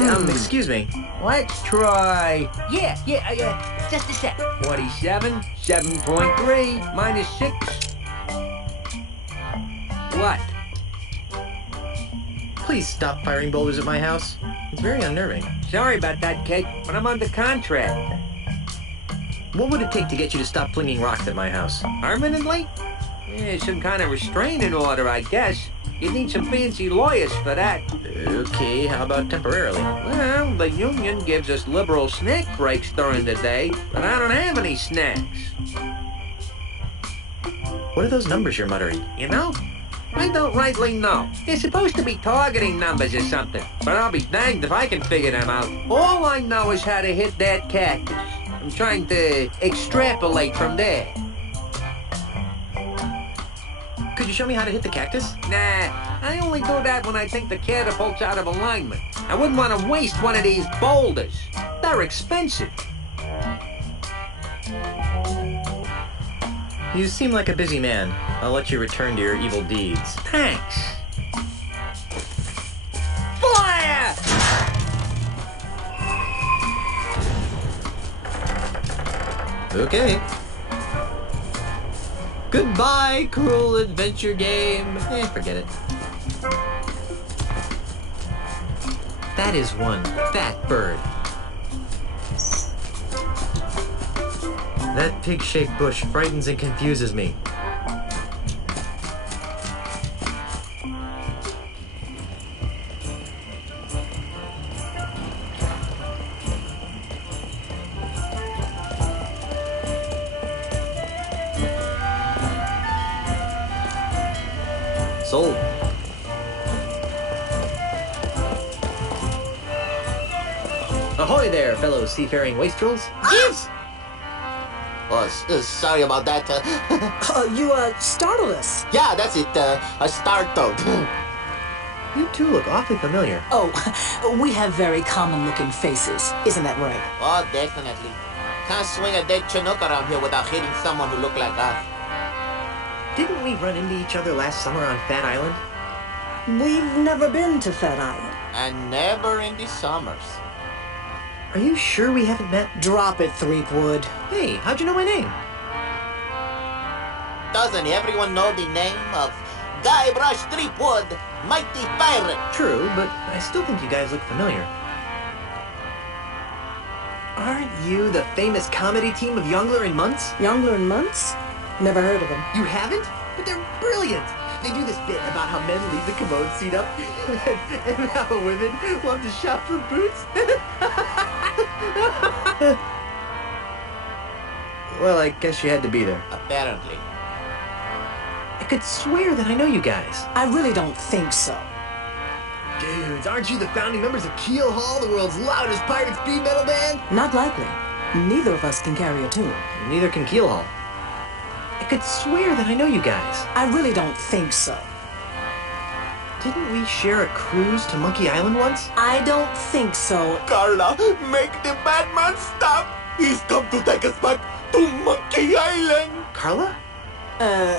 Excuse me. Let's try. Yeah, just a sec. 47, 7.3, minus 6. What? Please stop firing boulders at my house. It's very unnerving. Sorry about that, Kate, but I'm under contract. What would it take to get you to stop flinging rocks at my house? Permanently? Yeah, some kind of restraining order, I guess. You'd need some fancy lawyers for that. Okay, how about temporarily? Well, the union gives us liberal snack breaks during the day, but I don't have any snacks. What are those numbers you're muttering? You know? I don't rightly know. They're supposed to be targeting numbers or something, but I'll be danged if I can figure them out. All I know is how to hit that cactus. I'm trying to extrapolate from there. Could you show me how to hit the cactus? Nah, I only do that when I think the catapult's out of alignment. I wouldn't want to waste one of these boulders. They're expensive. You seem like a busy man. I'll let you return to your evil deeds. Thanks. Fire! Okay. Goodbye, cruel adventure game. Forget it. That is one fat bird. That pig-shaped bush frightens and confuses me. Sold. Ahoy there, fellow seafaring wastrels. Yes! Oh, sorry about that. You startled us. Yeah, that's it. I startled. You two look awfully familiar. Oh, we have very common-looking faces. Isn't that right? Oh, definitely. Can't swing a dead Chinook around here without hitting someone who look like us. Didn't we run into each other last summer on Fat Island? We've never been to Fat Island. And never in the summers. Are you sure we haven't met? Drop it, Threepwood. Hey, how'd you know my name? Doesn't everyone know the name of Gaibrаш Tripvуд, mighty pirate? True, but I still think you guys look familiar. Aren't you the famous comedy team of Youngler and Muntz? Youngler and Muntz? Never heard of them. You haven't? But they're brilliant! They do this bit about how men leave the commode seat up and how women love to shop for boots. Well, I guess you had to be there. Apparently. I could swear that I know you guys. I really don't think so. Dudes, aren't you the founding members of Keel Hall, the world's loudest pirate speed metal band? Not likely. Neither of us can carry a tune. Neither can Keel Hall. I could swear that I know you guys. I really don't think so. Didn't we share a cruise to Monkey Island once? I don't think so. Carla, make the bad man stop! He's come to take us back to Monkey Island! Carla?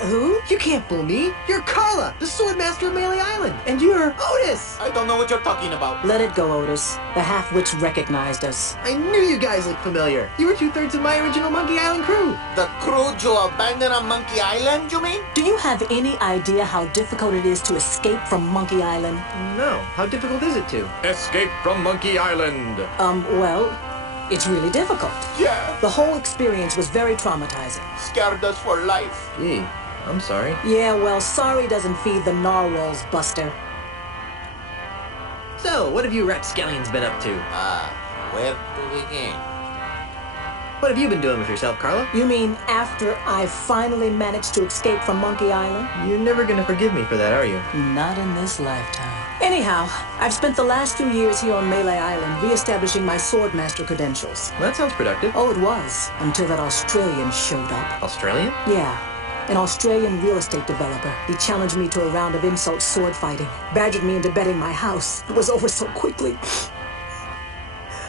Who? You can't fool me. You're Carla, the swordmaster of Mêley Island. And you're Otis. I don't know what you're talking about. Let it go, Otis. The half-wits recognized us. I knew you guys looked familiar. You were 2/3 of my original Monkey Island crew. The crew you abandoned on Monkey Island, you mean? Do you have any idea how difficult it is to escape from Monkey Island? No. How difficult is it to? Escape from Monkey Island. Well, it's really difficult. Yeah. The whole experience was very traumatizing. Scared us for life. Gee, I'm sorry. Yeah, well, sorry doesn't feed the narwhals, Buster. So, what have you rapscallions been up to? Where to begin? What have you been doing with yourself, Carla? You mean after I finally managed to escape from Monkey Island? You're never gonna forgive me for that, are you? Not in this lifetime. Anyhow, I've spent the last few years here on Mêley Island re-establishing my swordmaster credentials. Well, that sounds productive. Oh, it was, until that Australian showed up. Australian? Yeah, an Australian real estate developer. He challenged me to a round of insult sword fighting, badgered me into betting my house. It was over so quickly.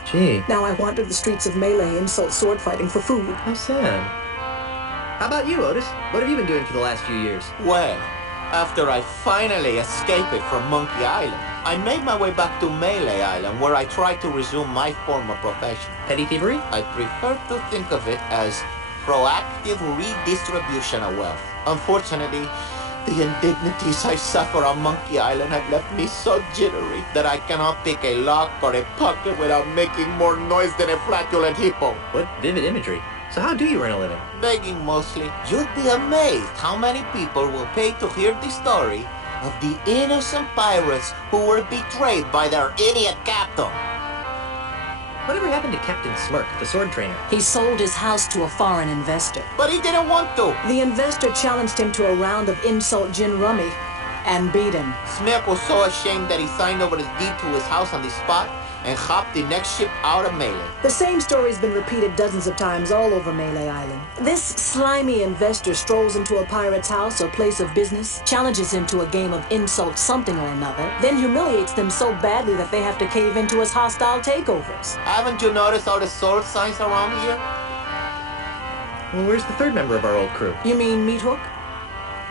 Gee, Now I wander the streets of Mêley insult sword fighting for food. how sad. How about you, Otis? What have you been doing for the last few years? Well, After I finally escaped from Monkey Island, I made my way back to Mêley Island, where I tried to resume my former profession. Petty thievery? I prefer to think of it as proactive redistribution of wealth. Unfortunately, the indignities I suffer on Monkey Island have left me so jittery that I cannot pick a lock or a pocket without making more noise than a flatulent hippo. What vivid imagery. So how do you earn a living? Begging mostly. You'd be amazed how many people will pay to hear the story of the innocent pirates who were betrayed by their idiot captain. Whatever happened to Captain Smirk, the sword trainer? He sold his house to a foreign investor. But he didn't want to. The investor challenged him to a round of insult gin rummy and beat him. Smirk was so ashamed that he signed over his deed to his house on the spot and hopped the next ship out of Mêley. The same story's been repeated dozens of times all over Mêley Island. This slimy investor strolls into a pirate's house or place of business, challenges him to a game of insult something or another, then humiliates them so badly that they have to cave into his hostile takeovers. Haven't you noticed all the sword signs around here? Well, where's the third member of our old crew? You mean Meat Hook?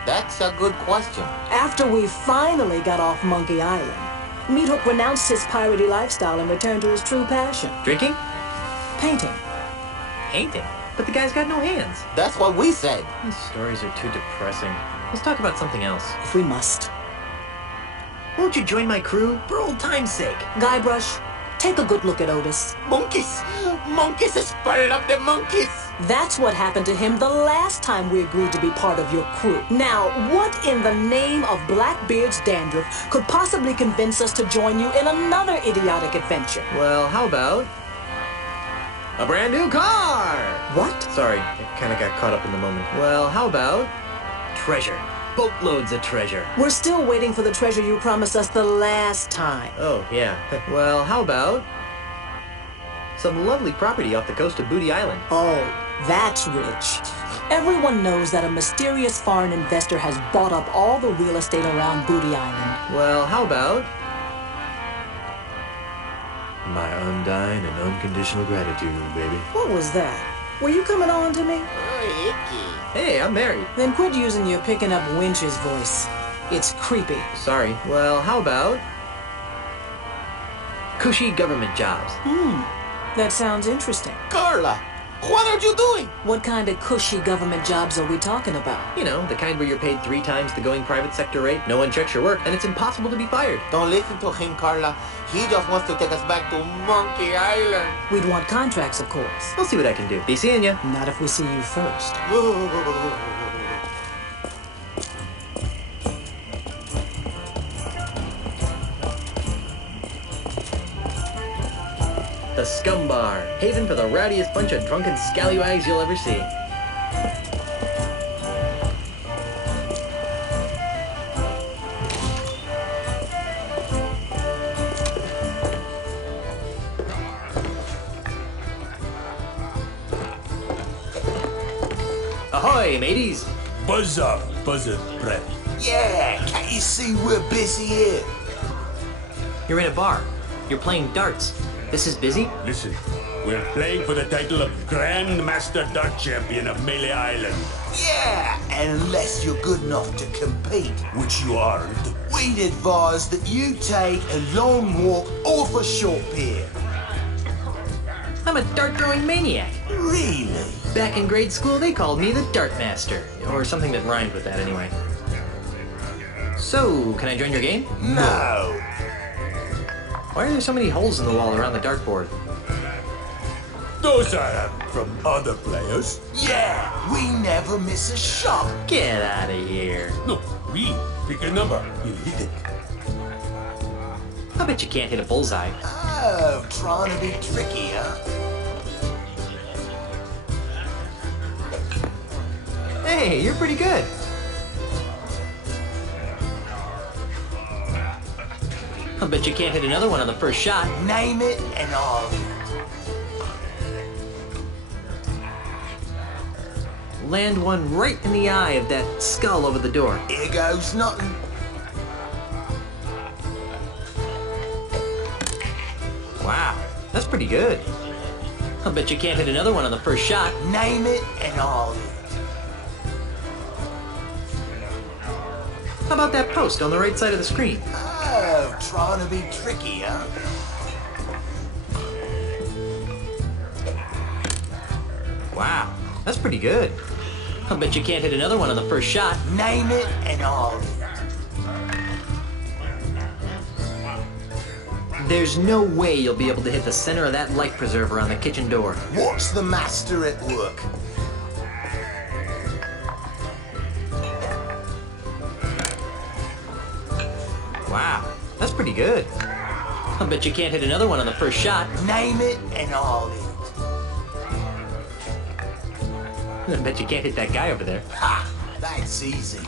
That's a good question. After we finally got off Monkey Island, Meat Hook renounced his piratey lifestyle and returned to his true passion. Drinking? Painting. Painting? But the guy's got no hands. That's what we said. These stories are too depressing. Let's talk about something else. If we must. Won't you join my crew for old time's sake? Guybrush, take a good look at Otis. Monkeys! Monkeys is part of the monkeys! That's what happened to him the last time we agreed to be part of your crew. Now, what in the name of Blackbeard's dandruff could possibly convince us to join you in another idiotic adventure? Well, how about a brand new car? What? Sorry, I kind of got caught up in the moment. Well, how about treasure? Boatloads of treasure. We're still waiting for the treasure you promised us the last time. Oh, yeah. Well, how about some lovely property off the coast of Booty Island? Oh, that's rich. Everyone knows that a mysterious foreign investor has bought up all the real estate around Booty Island. Well, how about my undying and unconditional gratitude, baby? What was that? Were you coming on to me? Oh, icky. Hey, I'm married. Then quit using your picking up winch's voice. It's creepy. Sorry. Well, how about cushy government jobs? That sounds interesting. Carla, what are you doing? What kind of cushy government jobs are we talking about? You know, the kind where you're paid 3 times the going private sector rate, no one checks your work, and it's impossible to be fired. Don't listen to him, Carla. He just wants to take us back to Monkey Island. We'd want contracts, of course. I'll see what I can do. Be seeing ya. Not if we see you first. The Scum Bar, haven for the rowdiest bunch of drunken scallywags you'll ever see. Ahoy, mateys! Buzz up, buzzard prep. Yeah, can't you see we're busy here? You're in a bar. You're playing darts. This is busy? Listen, we're playing for the title of Grand Master Dart Champion of Mêley Island. Yeah, unless you're good enough to compete. Which you aren't. We'd advise that you take a long walk off a short pier. I'm a dart-throwing maniac. Really? Back in grade school, they called me the Dart Master. Or something that rhymed with that, anyway. So, can I join your game? No. Why are there so many holes in the wall around the dartboard? Those are from other players. Yeah, we never miss a shot. Get out of here. No, we pick a number. You hit it. I bet you can't hit a bullseye. Oh, trying to be tricky, huh? Hey, you're pretty good. I bet you can't hit another one on the first shot. Name it and all of it. Land one right in the eye of that skull over the door. Here goes nothing. Wow, that's pretty good. I bet you can't hit another one on the first shot. Name it and all of it. How about that post on the right side of the screen? Oh, trying to be tricky, huh? Wow, that's pretty good. I'll bet you can't hit another one on the first shot. Name it and I'll hit. There's no way you'll be able to hit the center of that life preserver on the kitchen door. Watch the master at work. Wow, that's pretty good. I'll bet you can't hit another one on the first shot. Name it and I'll hit. I bet you can't hit that guy over there. Ha! That's easy.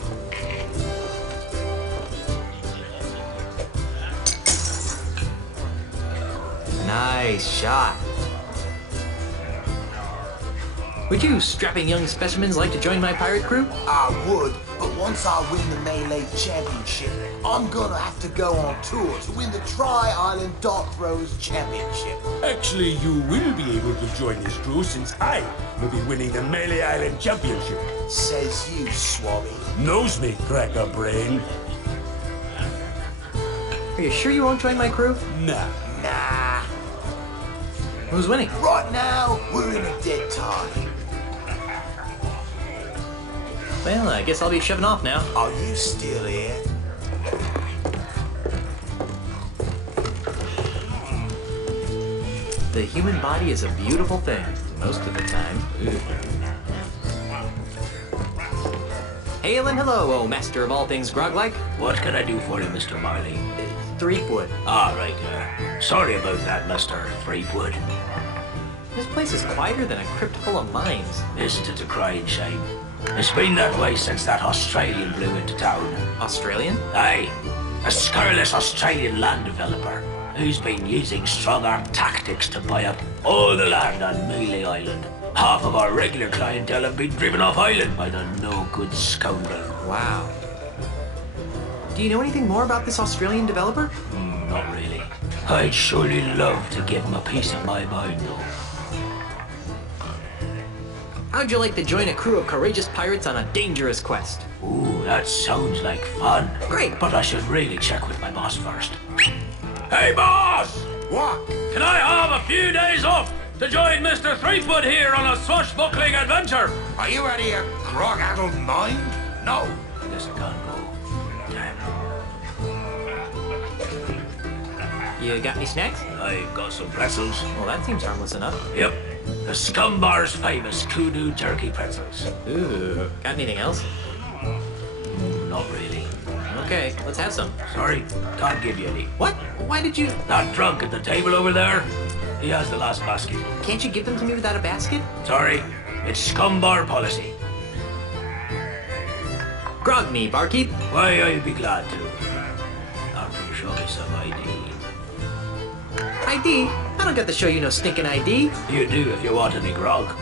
Nice shot. Would you strapping young specimens like to join my pirate crew? I would, but once I win the Mêlei Championship, I'm gonna have to go on tour to win the Tri-Island Dart Throws Championship. Actually, you will be able to join this crew since I will be winning the Mêlei Island Championship. Says you, Swabby. Knows me, cracker brain. Are you sure you won't join my crew? Nah. Nah. Who's winning? Right now, we're in a dead tie. Well, I guess I'll be shoving off now. Are you still here? The human body is a beautiful thing, most of the time. Hail and hello, oh master of all things grog-like. What can I do for you, Mr. Marley? Threepwood. All right, sorry about that, Mr. Threepwood. This place is quieter than a crypt full of mines. Isn't it a crying shame? It's been that way since that Australian blew into town. Australian? Aye, a scurrilous Australian land developer who's been using strong-arm tactics to buy up all the land on Mêlei Island. Half of our regular clientele have been driven off island by the no-good scoundrel. Wow. Do you know anything more about this Australian developer? Not really. I'd surely love to give him a piece of my mind, though. How'd you like to join a crew of courageous pirates on a dangerous quest? Ooh, that sounds like fun. Great. But I should really check with my boss first. Hey, boss! What? Can I have a few days off to join Mr. Threepwood here on a swashbuckling adventure? Are you out of your grog-addled mind? No. I guess I can't go. Damn. You got any snacks? I've got some pretzels. Well, that seems harmless enough. Yep. The Scumbar's famous kudu jerky pretzels. Ooh. Got anything else? Not really. Okay, let's have some. Sorry, can't give you any. What? Why did you... That drunk at the table over there, he has the last basket. Can't you give them to me without a basket? Sorry, it's Scumbar policy. Grog me, barkeep. Why, I'd be glad to. After you show me some ID. ID? I don't got to show you no stinking ID. You do if you want any grog.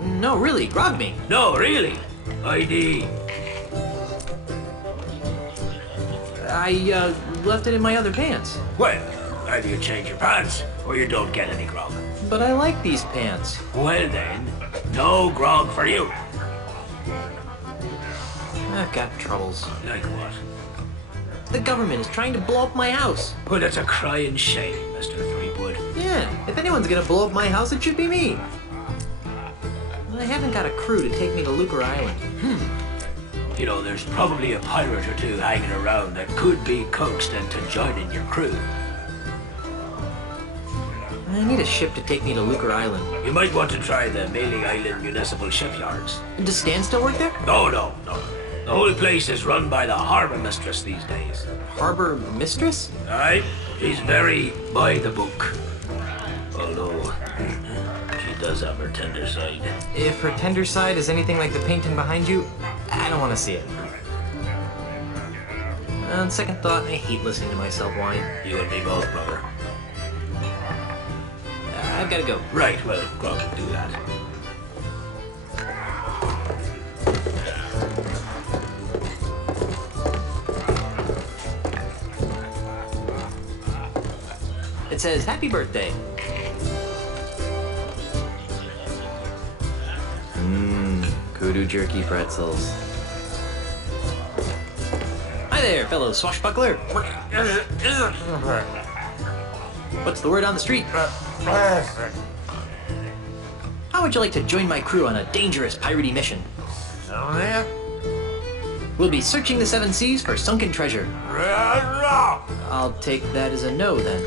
No, really, grog me. No, really. ID. I, left it in my other pants. Well, either you change your pants or you don't get any grog. But I like these pants. Well then, no grog for you. I've got troubles. Like what? The government is trying to blow up my house. Well, that's a crying shame, Mr. Threepwood. Yeah, if anyone's gonna blow up my house, it should be me. I haven't got a crew to take me to Lucre Island. You know, there's probably a pirate or two hanging around that could be coaxed into joining your crew. I need a ship to take me to Lucre Island. You might want to try the Mêlei Island Municipal Shipyards. Does Stan still work there? No. The whole place is run by the harbour mistress these days. Harbor mistress? Aye, she's very by the book. Although, she does have her tender side. If her tender side is anything like the painting behind you, I don't want to see it. On second thought, I hate listening to myself whine. You and me both, brother. I've got to go. Right, well, Grog will do that. It says, happy birthday. Kudu jerky pretzels. there, fellow swashbuckler. What's the word on the street? How would you like to join my crew on a dangerous piratey mission? We'll be searching the seven seas for sunken treasure. I'll take that as a no, then.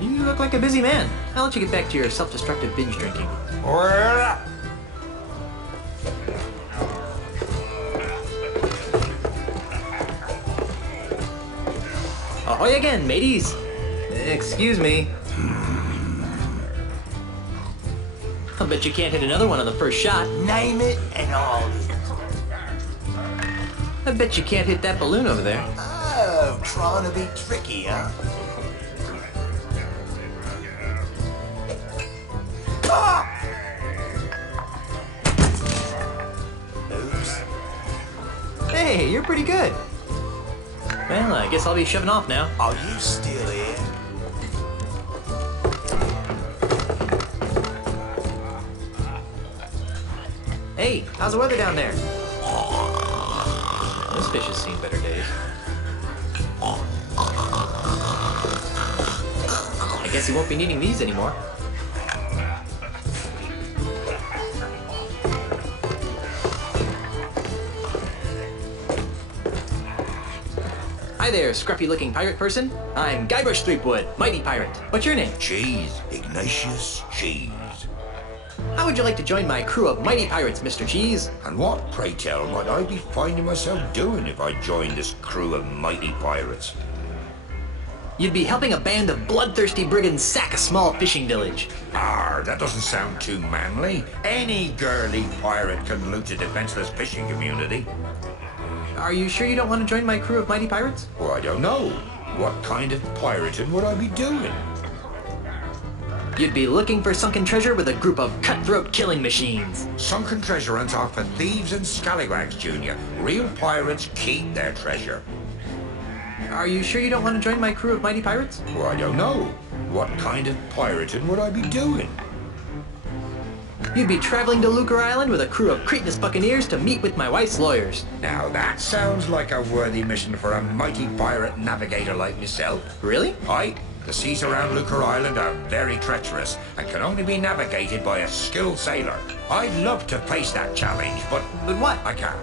You look like a busy man. I'll let you get back to your self-destructive binge drinking. Ahoy again, mateys! Excuse me. I'll bet you can't hit another one on the first shot. Name it and I'll hit it. I bet you can't hit that balloon over there. Oh, trying to be tricky, huh? Ah! Oops. Hey, you're pretty good. Well, I guess I'll be shoving off now. Are you still here? Hey, how's the weather down there? This fish has seen better days. I guess he won't be needing these anymore. Hi there, scruffy-looking pirate person. I'm Gaibrish Tripwuod, mighty pirate. What's your name? Cheese. Ignatius Cheese. How would you like to join my crew of mighty pirates, Mr. Cheese? And what, pray tell, might I be finding myself doing if I joined this crew of mighty pirates? You'd be helping a band of bloodthirsty brigands sack a small fishing village. That doesn't sound too manly. Any girly pirate can loot a defenseless fishing community. Are you sure you don't want to join my crew of mighty pirates? Well, I don't know. What kind of pirating would I be doing? You'd be looking for sunken treasure with a group of cutthroat killing machines. Sunken treasure hunts are for thieves and scallywags, Junior. Real pirates keep their treasure. Are you sure you don't want to join my crew of mighty pirates? Well, I don't know. What kind of pirating would I be doing? You'd be traveling to Lucre Island with a crew of cretinous buccaneers to meet with my wife's lawyers. Now that sounds like a worthy mission for a mighty pirate navigator like myself. Really? Aye. The seas around Lucre Island are very treacherous and can only be navigated by a skilled sailor. I'd love to face that challenge, but what? I can't.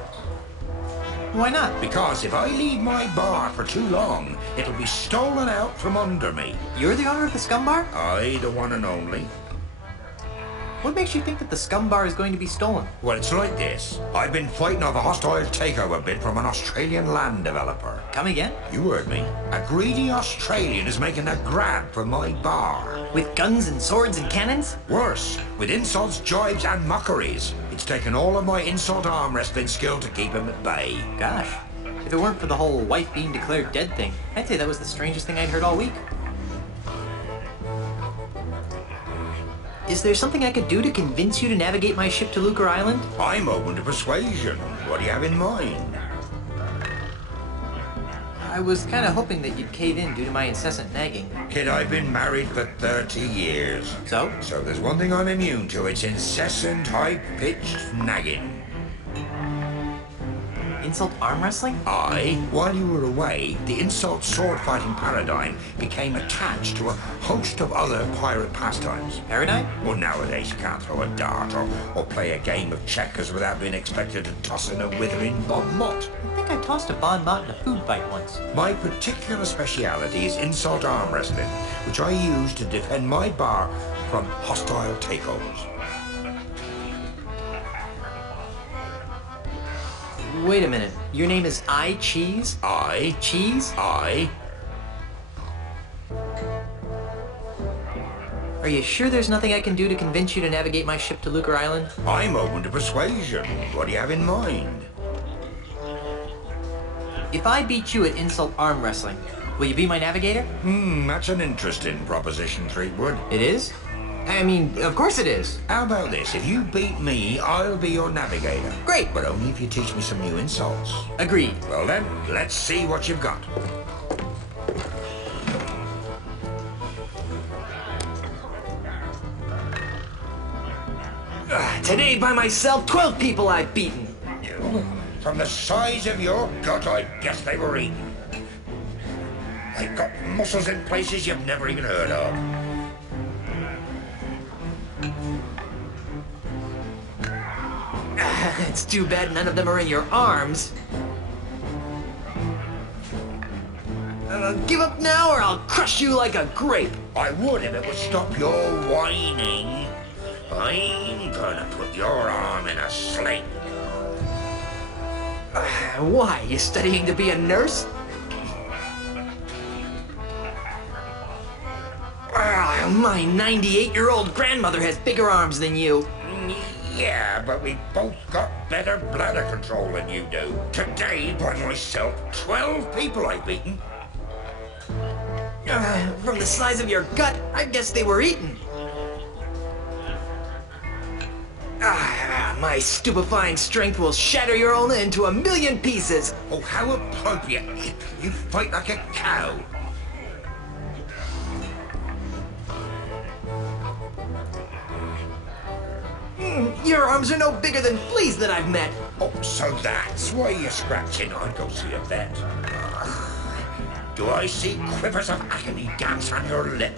Why not? Because if I leave my bar for too long, it'll be stolen out from under me. You're the owner of the Scum Bar? Aye, the one and only. What makes you think that the Scum Bar is going to be stolen? Well, it's like this. I've been fighting off a hostile takeover bid from an Australian land developer. Come again? You heard me. A greedy Australian is making a grab for my bar. With guns and swords and cannons? Worse, with insults, jibes, and mockeries. It's taken all of my insult arm wrestling skill to keep him at bay. Gosh, if it weren't for the whole wife being declared dead thing, I'd say that was the strangest thing I'd heard all week. Is there something I could do to convince you to navigate my ship to Lucre Island? I'm open to persuasion. What do you have in mind? I was kind of hoping that you'd cave in due to my incessant nagging. Kid, I've been married for 30 years. So? So there's one thing I'm immune to. It's incessant, high-pitched nagging. Insult arm wrestling? Aye. While you were away, the insult sword-fighting paradigm became attached to a host of other pirate pastimes. Paradigm? Well, nowadays you can't throw a dart or play a game of checkers without being expected to toss in a withering bon mot. I think I tossed a bon mot in a food fight once. My particular speciality is insult arm wrestling, which I use to defend my bar from hostile takeovers. Wait a minute. Your name is I Cheese? Aye. Cheese? Aye. Are you sure there's nothing I can do to convince you to navigate my ship to Lucre Island? I'm open to persuasion. What do you have in mind? If I beat you at insult arm wrestling, will you be my navigator? That's an interesting proposition, Tripwuod. It is? I mean, of course it is. How about this? If you beat me, I'll be your navigator. Great. But only if you teach me some new insults. Agreed. Well then, let's see what you've got. Today by myself, 12 people I've beaten. From the size of your gut, I guess they were eaten. They've got muscles in places you've never even heard of. It's too bad none of them are in your arms. Give up now or I'll crush you like a grape. I would if it would stop your whining. I'm gonna put your arm in a sling. Why? You studying to be a nurse? My 98-year-old grandmother has bigger arms than you. Yeah, but we both got better bladder control than you do. Today, by myself, 12 people I've beaten. From the size of your gut, I guess they were eaten. My stupefying strength will shatter your ulna into 1,000,000 pieces. Oh, how appropriate. You fight like a cow. Your arms are no bigger than fleas that I've met. Oh, so that's why you're scratching. I'd go see a vet. Do I see quivers of agony dance on your lip?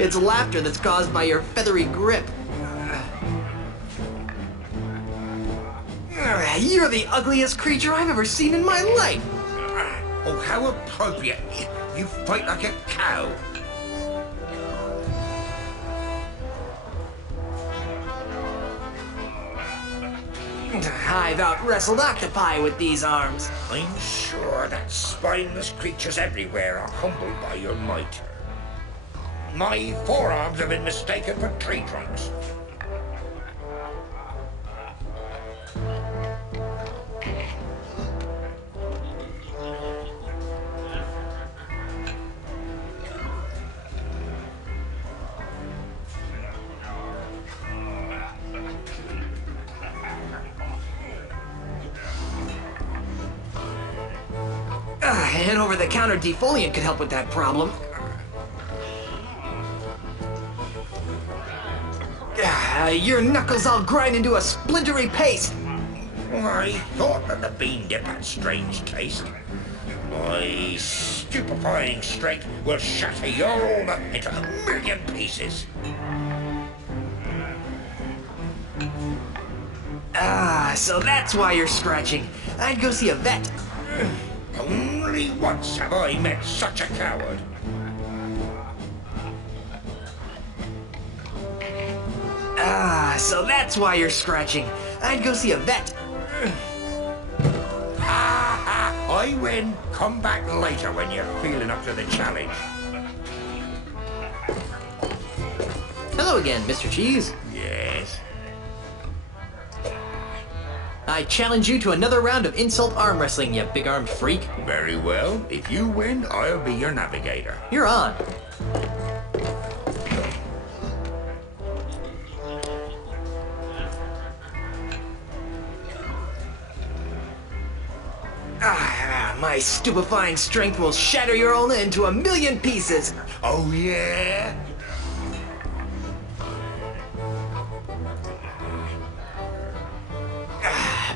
It's laughter that's caused by your feathery grip. You're the ugliest creature I've ever seen in my life. Oh, how appropriate. You fight like a cow. I've out-wrestled octopi with these arms. I'm sure that spineless creatures everywhere are humbled by your might. My forearms have been mistaken for tree trunks. An over-the-counter defoliant could help with that problem. Your knuckles I'll grind into a splintery paste. I thought that the bean dip had strange taste. My stupefying strength will shatter your ulna into 1,000,000 pieces. So that's why you're scratching. I'd go see a vet. Only once have I met such a coward. So that's why you're scratching. I'd go see a vet. Ha ha! I win. Come back later when you're feeling up to the challenge. Hello again, Mr. Cheese. Yes. I challenge you to another round of insult arm wrestling, you big-armed freak. Very well. If you win, I'll be your navigator. You're on. My stupefying strength will shatter your ulna into 1,000,000 pieces. Oh, yeah?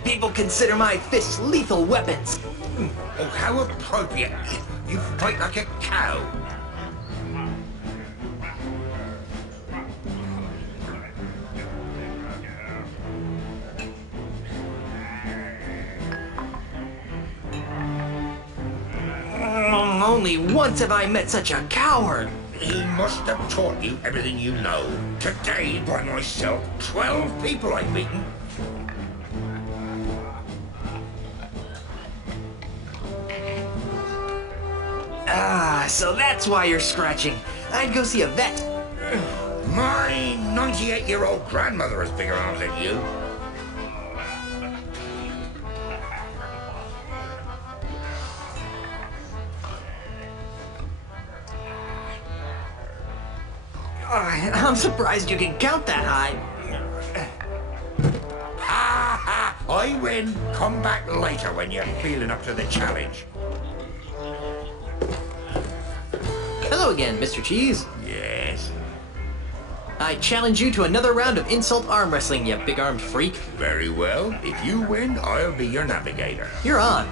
People consider my fists lethal weapons. Oh, how appropriate. You fight like a cow. Only once have I met such a coward. He must have taught you everything you know. Today, by myself, 12 people I've beaten. So that's why you're scratching. I'd go see a vet. My 98-year-old grandmother has bigger arms than you. I'm surprised you can count that high. Ha ha! I win, come back later when you're feeling up to the challenge. Hello again, Mr. Cheese. Yes. I challenge you to another round of insult arm wrestling, you big-armed freak. Very well. If you win, I'll be your navigator. You're on.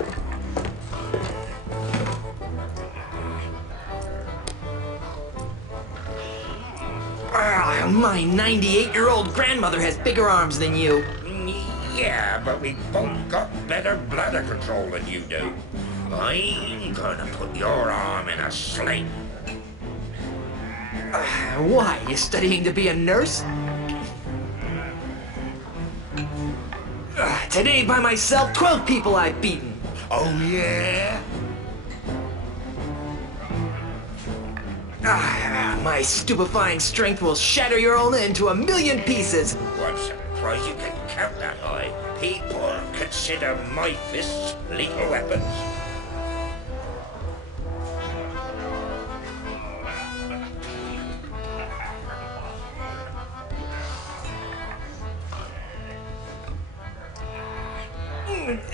My 98-year-old grandmother has bigger arms than you. Yeah, but we both got better bladder control than you do. I'm gonna put your arm in a sling. Why? You studying to be a nurse? Today by myself, 12 people I've beaten. Oh, yeah? My stupefying strength will shatter your ulna into a million pieces. Well, I'm surprised you can count that high. People consider my fists lethal weapons.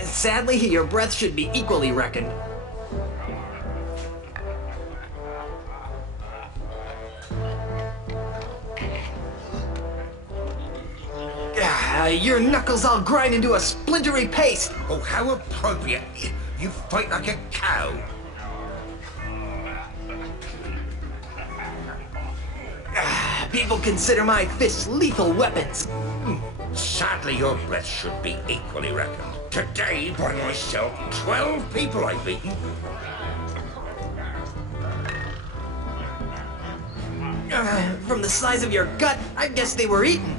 Sadly, your breath should be equally reckoned. Your knuckles all grind into a splintery paste. Oh, how appropriate. You fight like a cow. People consider my fists lethal weapons. Sadly, your breath should be equally reckoned. Today, by myself, 12 people I've beaten. From the size of your gut, I guess they were eaten.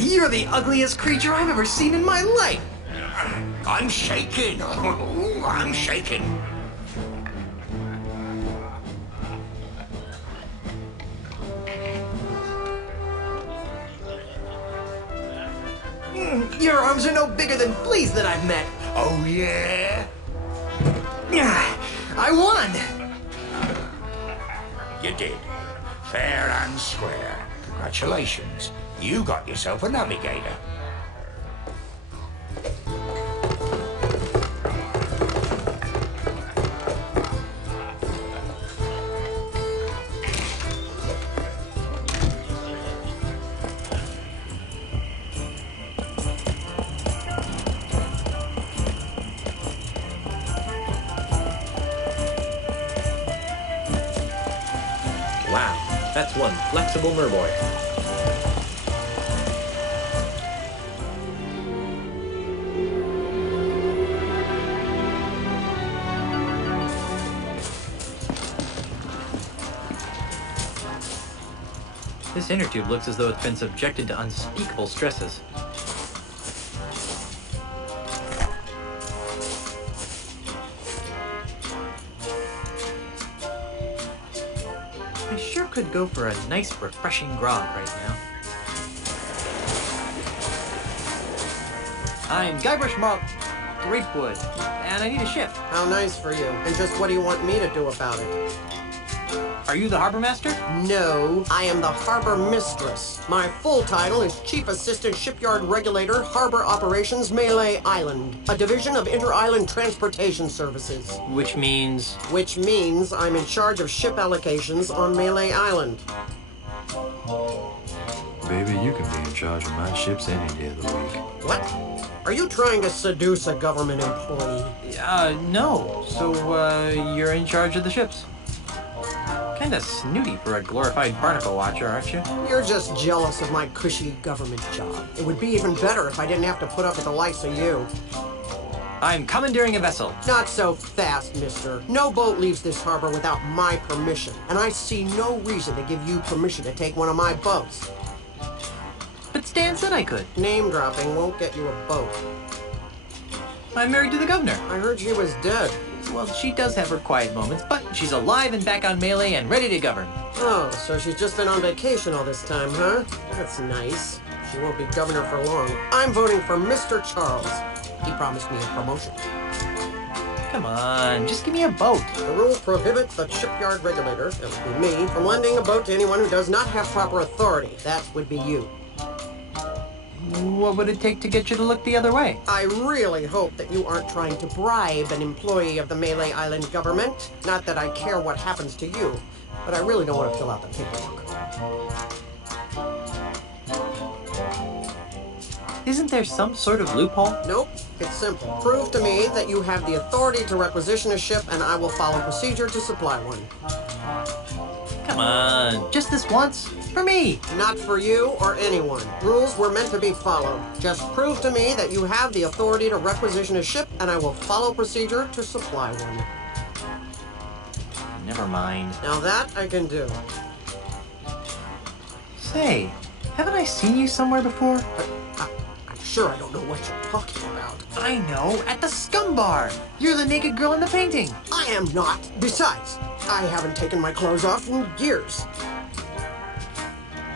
You're the ugliest creature I've ever seen in my life. I'm shaking. Oh, I'm shaking. Your arms are no bigger than fleas that I've met. Oh, yeah? I won! You did. Fair and square. Congratulations. You got yourself a navigator. Wow, that's one flexible merboy. This inner tube looks as though it's been subjected to unspeakable stresses. I sure could go for a nice, refreshing grog right now. I'm Gaibrish Tripwuod, and I need a shift. How nice for you. And just what do you want me to do about it? Are you the harbor master? No, I am the harbor mistress. My full title is Chief Assistant Shipyard Regulator, Harbor Operations, Mêley Island, a division of Inter-Island Transportation Services. Which means? Which means I'm in charge of ship allocations on Mêley Island. Baby, you can be in charge of my ships any day of the week. What? Are you trying to seduce a government employee? No. So, you're in charge of the ships. Kinda snooty for a glorified barnacle watcher, aren't you? You're just jealous of my cushy government job. It would be even better if I didn't have to put up with the likes of you. I'm commandeering a vessel. Not so fast, mister. No boat leaves this harbor without my permission, and I see no reason to give you permission to take one of my boats. But Stan said I could. Name dropping won't get you a boat. I'm married to the governor. I heard she was dead. Well, she does have her quiet moments, but she's alive and back on Mêley and ready to govern. Oh, so she's just been on vacation all this time, huh? That's nice. She won't be governor for long. I'm voting for Mr. Charles. He promised me a promotion. Come on, just give me a boat. The rules prohibit the shipyard regulator, that would be me, from lending a boat to anyone who does not have proper authority. That would be you. What would it take to get you to look the other way? I really hope that you aren't trying to bribe an employee of the Mêley Island government. Not that I care what happens to you, but I really don't want to fill out the paperwork. Isn't there some sort of loophole? Nope. It's simple. Prove to me that you have the authority to requisition a ship, and I will follow procedure to supply one. Come on, just this once? For me! Not for you or anyone. Rules were meant to be followed. Just prove to me that you have the authority to requisition a ship, and I will follow procedure to supply one. Never mind. Now that I can do. Say, haven't I seen you somewhere before? I'm sure I don't know what you're talking about. I know, at the Scum Bar. You're the naked girl in the painting. I am not. Besides, I haven't taken my clothes off in years.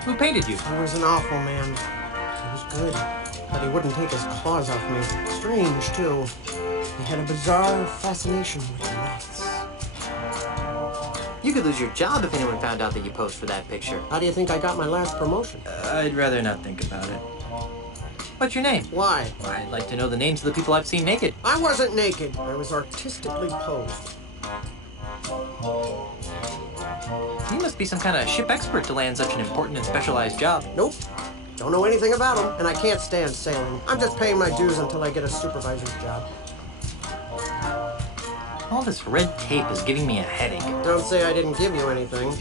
Who painted you? He was an awful man. He was good, but he wouldn't take his claws off me. Strange, too. He had a bizarre fascination with rats. You could lose your job if anyone found out that you posed for that picture. How do you think I got my last promotion? I'd rather not think about it. What's your name? Why? I'd like to know the names of the people I've seen naked. I wasn't naked. I was artistically posed. You must be some kind of ship expert to land such an important and specialized job. Nope. Don't know anything about them, and I can't stand sailing. I'm just paying my dues until I get a supervisor's job. All this red tape is giving me a headache. Don't say I didn't give you anything.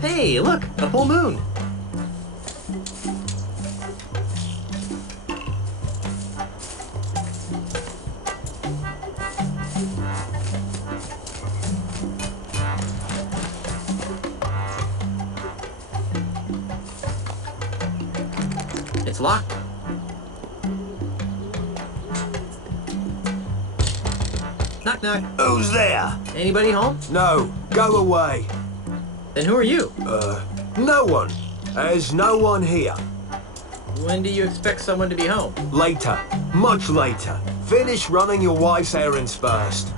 Hey, look, a full moon. It's locked. Knock, knock. Who's there? Anybody home? No, go away. Then who are you? No one. There's no one here. When do you expect someone to be home? Later. Much later. Finish running your wife's errands first.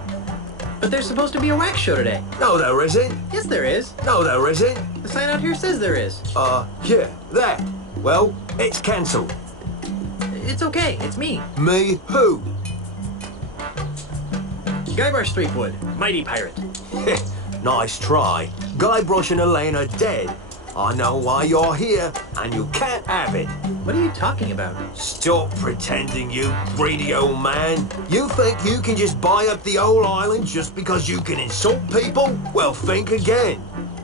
But there's supposed to be a wax show today. No, there isn't. Yes, there is. No, there isn't. The sign out here says there is. Yeah, there. Well, it's cancelled. It's okay, it's me. Me who? Gaibrаш Tripvуд, mighty pirate. Nice try. Gaibrаш and Элейн are dead. I know why you're here, and you can't have it. What are you talking about? Stop pretending, you greedy old man. You think you can just buy up the whole island just because you can insult people? Well, think again.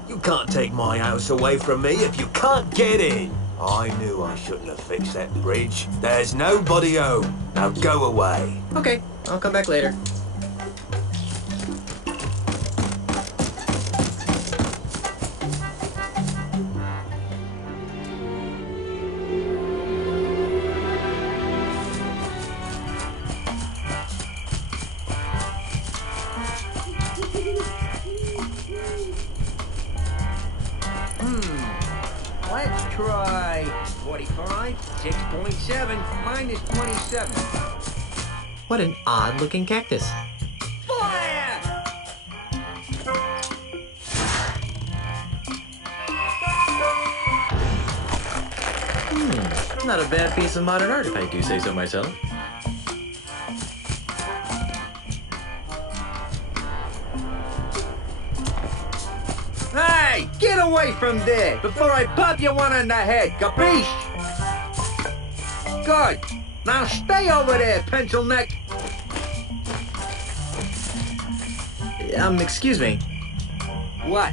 You can't take my house away from me if you can't get in. I knew I shouldn't have fixed that bridge. There's nobody home. Now go away. Okay, I'll come back later. Let's try 45, 6.7, minus 27. What an odd-looking cactus. Fire! Not a bad piece of modern art, if I do say so myself. Hey, get away from there before I pop you one on the head, capiche? Good. Now stay over there, pencil neck. Excuse me. What?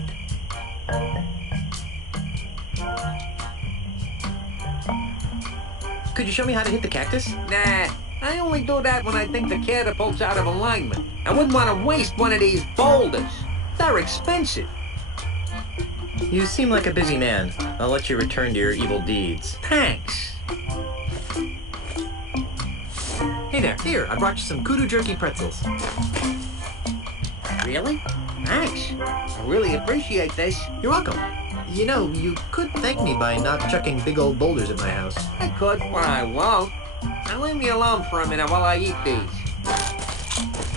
Could you show me how to hit the cactus? Nah, I only do that when I think the catapult's out of alignment. I wouldn't want to waste one of these boulders. They're expensive. You seem like a busy man. I'll let you return to your evil deeds. Thanks. Hey there. Here, I brought you some kudu jerky pretzels. Really? Thanks. I really appreciate this. You're welcome. You know, you could thank me by not chucking big old boulders at my house. I could, but I won't. Now leave me alone for a minute while I eat these.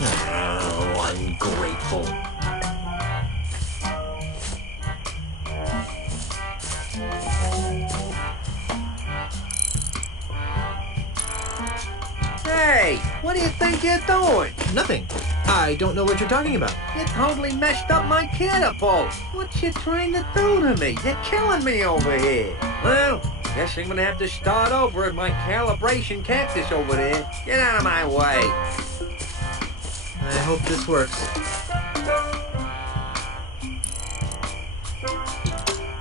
Oh, ungrateful. Hey, what do you think you're doing? Nothing. I don't know what you're talking about. You totally messed up my catapult. What you trying to do to me? You're killing me over here. Well, guess I'm gonna have to start over at my calibration cactus over there. Get out of my way. I hope this works.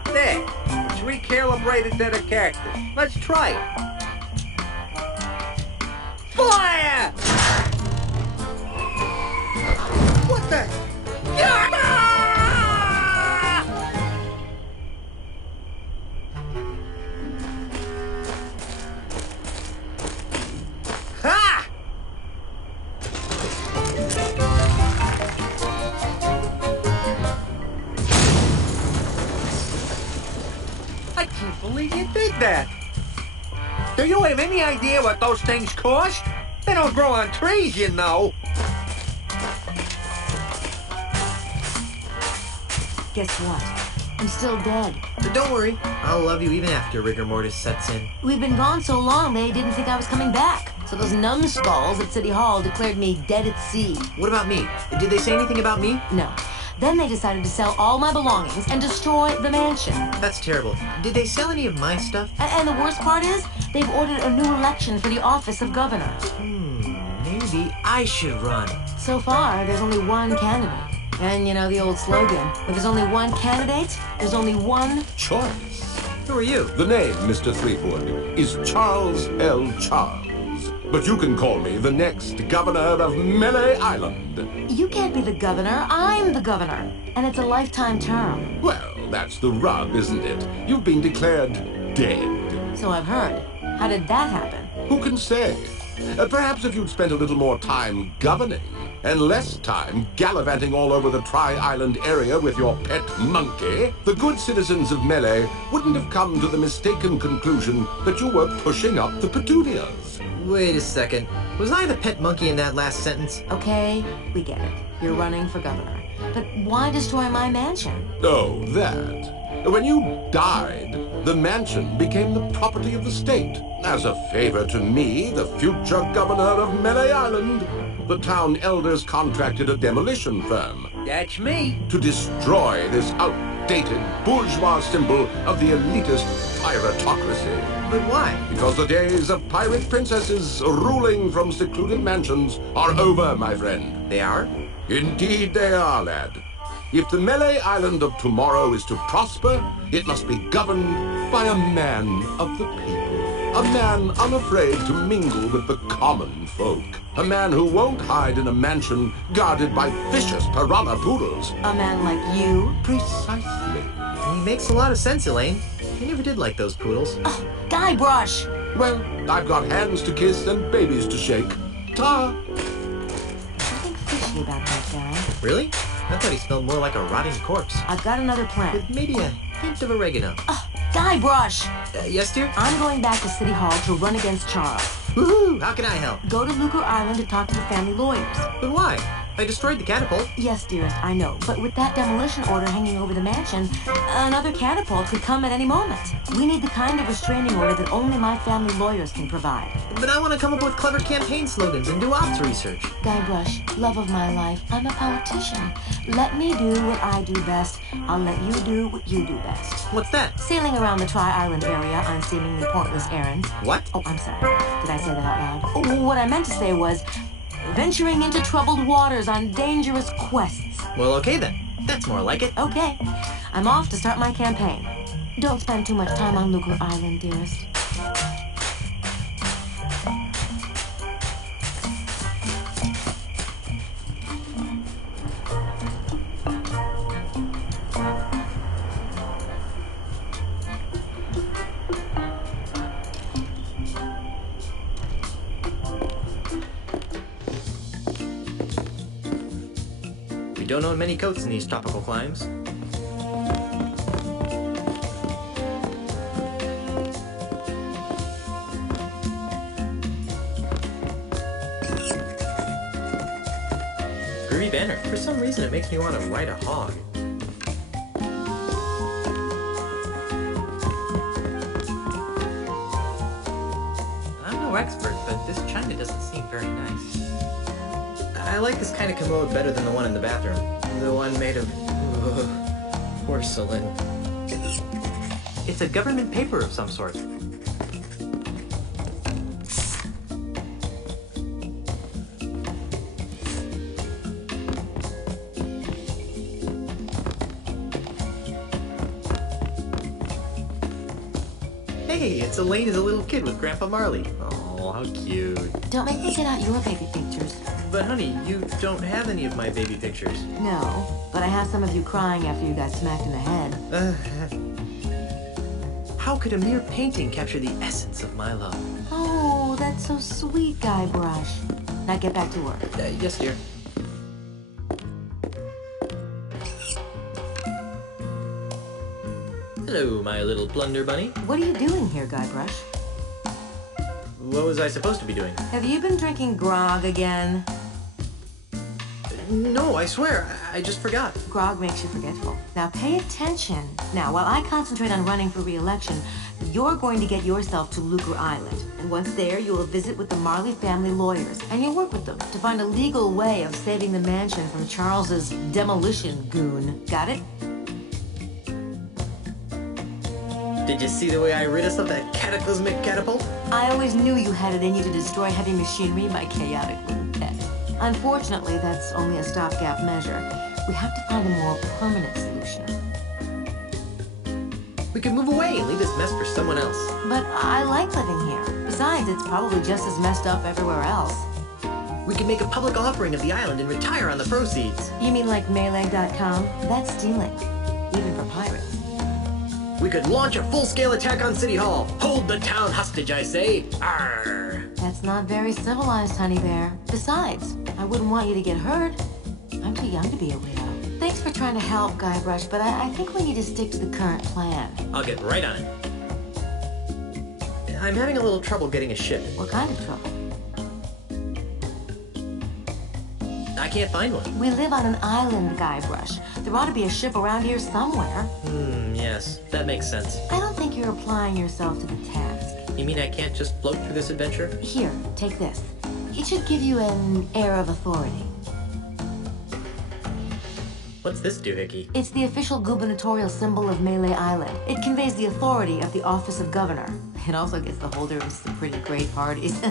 There, it's recalibrated to the cactus. Let's try it. Fire! What the? Yeah! Ha! I can't believe you did that. Do you have any idea what those things cost? They don't grow on trees, you know. Guess what? I'm still dead. But don't worry, I'll love you even after rigor mortis sets in. We've been gone so long they didn't think I was coming back. So those numbskulls at City Hall declared me dead at sea. What about me? Did they say anything about me? No. Then they decided to sell all my belongings and destroy the mansion. That's terrible. Did they sell any of my stuff? And the worst part is, they've ordered a new election for the office of governor. Maybe I should run. So far, there's only one candidate. And you know the old slogan, if there's only one candidate, there's only one choice. Who are you? The name, Mr. Tripwuod, is Charles L. Charles. But you can call me the next governor of Mêley Island. You can't be the governor, I'm the governor. And it's a lifetime term. Well, that's the rub, isn't it? You've been declared dead. So I've heard. How did that happen? Who can say? Perhaps if you'd spent a little more time governing, and less time gallivanting all over the Tri-Island area with your pet monkey, the good citizens of Mêley wouldn't have come to the mistaken conclusion that you were pushing up the petunias. Wait a second. Was I the pet monkey in that last sentence? Okay, we get it. You're running for governor. But why destroy my mansion? Oh, that. When you died, the mansion became the property of the state. As a favor to me, the future governor of Mêley Island, the town elders contracted a demolition firm. That's me. To destroy this outdated bourgeois symbol of the elitist piratocracy. But why? Because the days of pirate princesses ruling from secluded mansions are over, my friend. They are? Indeed they are, lad. If the Mêley Island of tomorrow is to prosper, it must be governed by a man of the people. A man unafraid to mingle with the common folk. A man who won't hide in a mansion guarded by vicious piranha poodles. A man like you? Precisely. He makes a lot of sense, Elaine. I never did like those poodles. Oh, Guybrush! Well, I've got hands to kiss and babies to shake. Ta! Something fishy about that guy. Really? I thought he smelled more like a rotting corpse. I've got another plan. With maybe a hint of oregano. Guybrush! Yes, dear? I'm going back to City Hall to run against Charles. Woohoo! How can I help? Go to Lucre Island to talk to the family lawyers. But why? I destroyed the catapult. Yes, dearest, I know. But with that demolition order hanging over the mansion, another catapult could come at any moment. We need the kind of restraining order that only my family lawyers can provide. But I want to come up with clever campaign slogans and do ops research. Guybrush, love of my life, I'm a politician. Let me do what I do best. I'll let you do what you do best. What's that? Sailing around the Tri-Island area on seemingly pointless errands. What? Oh, I'm sorry. Did I say that out loud? What I meant to say was venturing into troubled waters on dangerous quests. Well, okay then. That's more like it. Okay. I'm off to start my campaign. Don't spend too much time on Lucre Island, dearest. You don't own many coats in these tropical climes. Groovy banner. For some reason, it makes me want to ride a hog. I'm no expert, but this china doesn't seem very nice. I like this kind of commode better than the one in the bathroom. The one made of porcelain. It's a government paper of some sort. Hey, it's Elaine's as a little kid with Grandpa Marley. Oh, how cute. Don't make me get out your baby pictures. But honey, you don't have any of my baby pictures. No, but I have some of you crying after you got smacked in the head. How could a mere painting capture the essence of my love? Oh, that's so sweet, Guybrush. Now get back to work. Yes, dear. Hello, my little plunder bunny. What are you doing here, Guybrush? What was I supposed to be doing? Have you been drinking grog again? No, I swear, I just forgot. Grog makes you forgetful. Now pay attention. Now, while I concentrate on running for re-election, you're going to get yourself to Lucre Island. And once there, you will visit with the Marley family lawyers, and you'll work with them to find a legal way of saving the mansion from Charles's demolition goon. Got it? Did you see the way I rid us of that cataclysmic catapult? I always knew you had it in you to destroy heavy machinery, my chaotic little pet. Unfortunately, that's only a stopgap measure. We have to find a more permanent solution. We could move away and leave this mess for someone else. But I like living here. Besides, it's probably just as messed up everywhere else. We could make a public offering of the island and retire on the proceeds. You mean like Mêley.com? That's stealing, even for pirates. We could launch a full-scale attack on City Hall. Hold the town hostage, I say. Arr! That's not very civilized, honey bear. Besides, I wouldn't want you to get hurt. I'm too young to be a widow. Thanks for trying to help, Guybrush, but I think we need to stick to the current plan. I'll get right on it. I'm having a little trouble getting a ship. What kind of trouble? I can't find one. We live on an island, Guybrush. There ought to be a ship around here somewhere. Yes, that makes sense. I don't think you're applying yourself to the task. You mean I can't just float through this adventure? Here, take this. It should give you an air of authority. What's this doohickey? It's the official gubernatorial symbol of Mêley Island. It conveys the authority of the office of governor. It also gets the holder of some pretty great parties.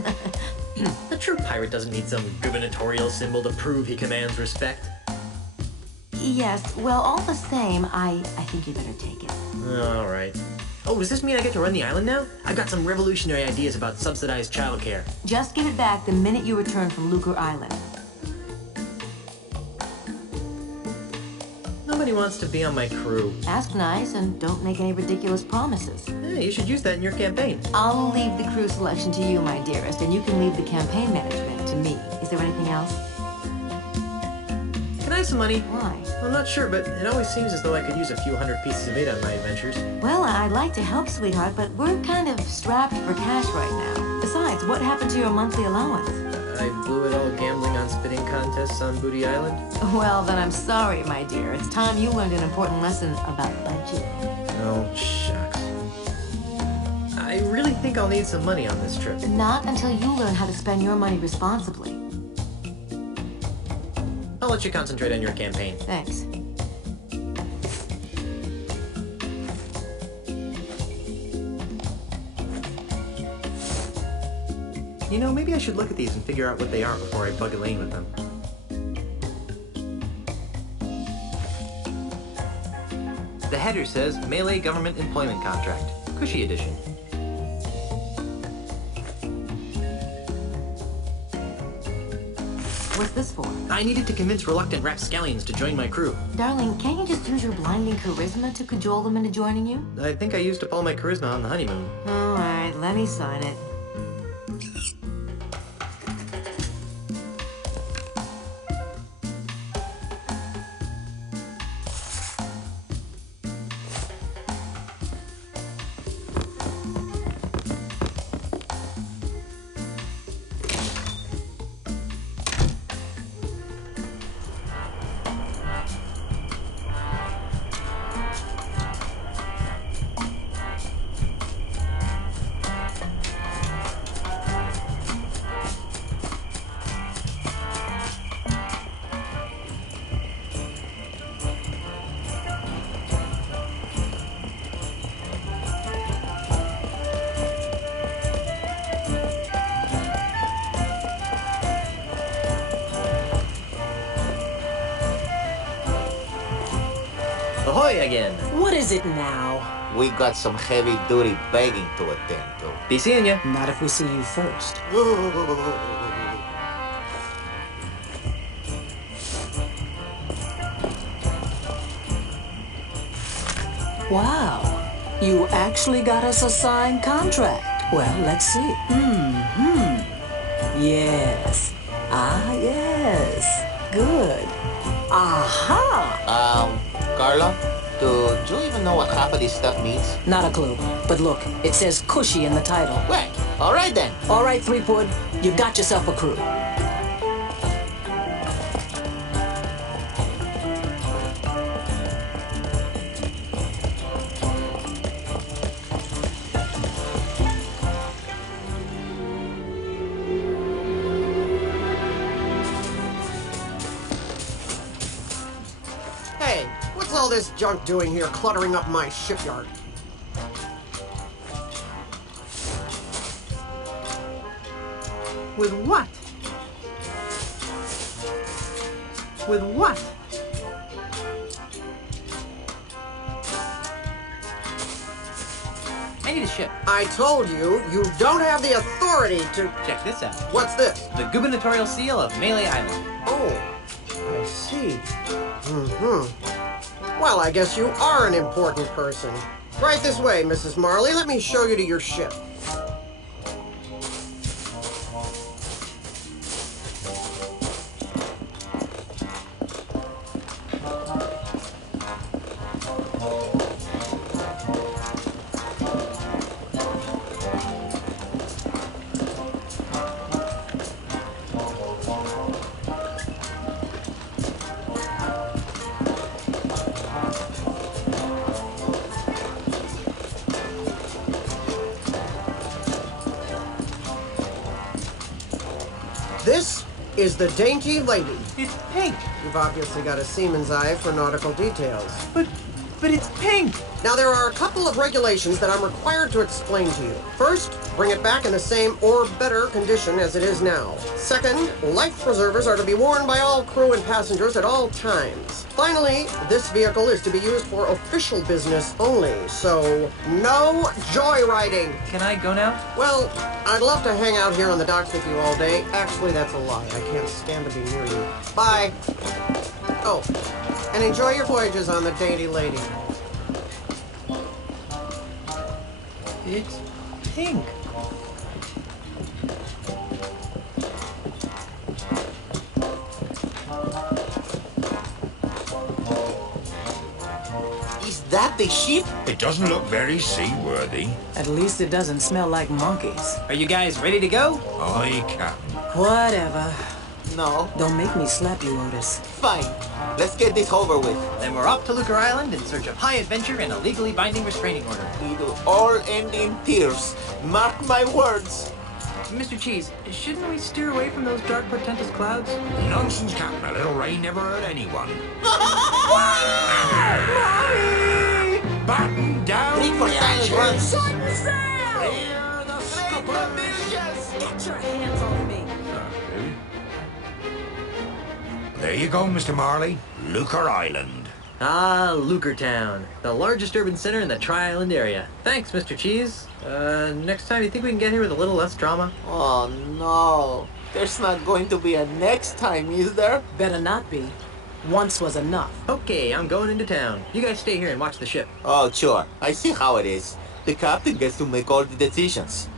A true pirate doesn't need some gubernatorial symbol to prove he commands respect. Yes, well, all the same, I think you better take it. All right. Oh, does this mean I get to run the island now? I've got some revolutionary ideas about subsidized childcare. Just give it back the minute you return from Lucre Island. Nobody wants to be on my crew. Ask nice and don't make any ridiculous promises. Yeah, you should use that in your campaign. I'll leave the crew selection to you, my dearest, and you can leave the campaign management to me. Is there anything else? Can I have some money? Why? I'm not sure, but it always seems as though I could use a few hundred pieces of 8 on my adventures. Well, I'd like to help, sweetheart, but we're kind of strapped for cash right now. Besides, what happened to your monthly allowance? I blew it all gambling on spitting contests on Booty Island. Well, then I'm sorry, my dear. It's time you learned an important lesson about budget. Oh, shucks. I really think I'll need some money on this trip. Not until you learn how to spend your money responsibly. I'll let you concentrate on your campaign. Thanks. You know, maybe I should look at these and figure out what they are before I bug Elaine's with them. The header says Mêley Government Employment Contract, Cushy Edition. What's this for? I needed to convince reluctant rapscallions to join my crew. Darling, can't you just use your blinding charisma to cajole them into joining you? I think I used up all my charisma on the honeymoon. All right, let me sign it. ahoy again. What is it now? We got some heavy-duty begging to attend to. Be seeing ya. Not if we see you first. Wow. You actually got us a signed contract. Well, let's see. Yes. Ah, yes. Good. Aha! Carla, do you even know what half of this stuff means? Not a clue. But look, it says cushy in the title. Well, all right then. All right, Tripwuod, you got yourself a crew. Hey, what's all this junk doing here, cluttering up my shipyard? With what? With what? I need a ship. I told you, you don't have the authority to... Check this out. What's this? The gubernatorial seal of Mêley Island. Oh, I see. Well, I guess you are an important person. Right this way, Mrs. Marley. Let me show you to your ship. This is the Dainty Lady. It's pink. You've obviously got a seaman's eye for nautical details. But it's pink. Now, there are a couple of regulations that I'm required to explain to you. First, bring it back in the same or better condition as it is now. Second, life preservers are to be worn by all crew and passengers at all times. Finally, this vehicle is to be used for official business only, so no joyriding. Can I go now? Well, I'd love to hang out here on the docks with you all day. Actually, that's a lie. I can't stand to be near you. Bye. Oh, and enjoy your voyages on the Dainty Lady. It's pink. Is that the ship? It doesn't look very seaworthy. At least it doesn't smell like monkeys. Are you guys ready to go? Aye, Captain. Whatever. No. Don't make me slap you, Otis. Fine. Let's get this over with. Then we're off to Lucre Island in search of high adventure and a legally binding restraining order. It'll all end in tears. Mark my words. Mr. Cheese, shouldn't we steer away from those dark, portentous clouds? Nonsense, Captain. A little rain never hurt anyone. Batten down Reach for the silent hatches. runs. Clear the scupper. Get your hands off me. There you go, Mr. Marley. Lucre Island. Ah, Lucre Town, the largest urban center in the Tri-Island area. Thanks, Mr. Cheese. Next time, you think we can get here with a little less drama? Oh, no. There's not going to be a next time, is there? Better not be. Once was enough. Okay, I'm going into town. You guys stay here and watch the ship. Oh, sure. I see how it is. The captain gets to make all the decisions.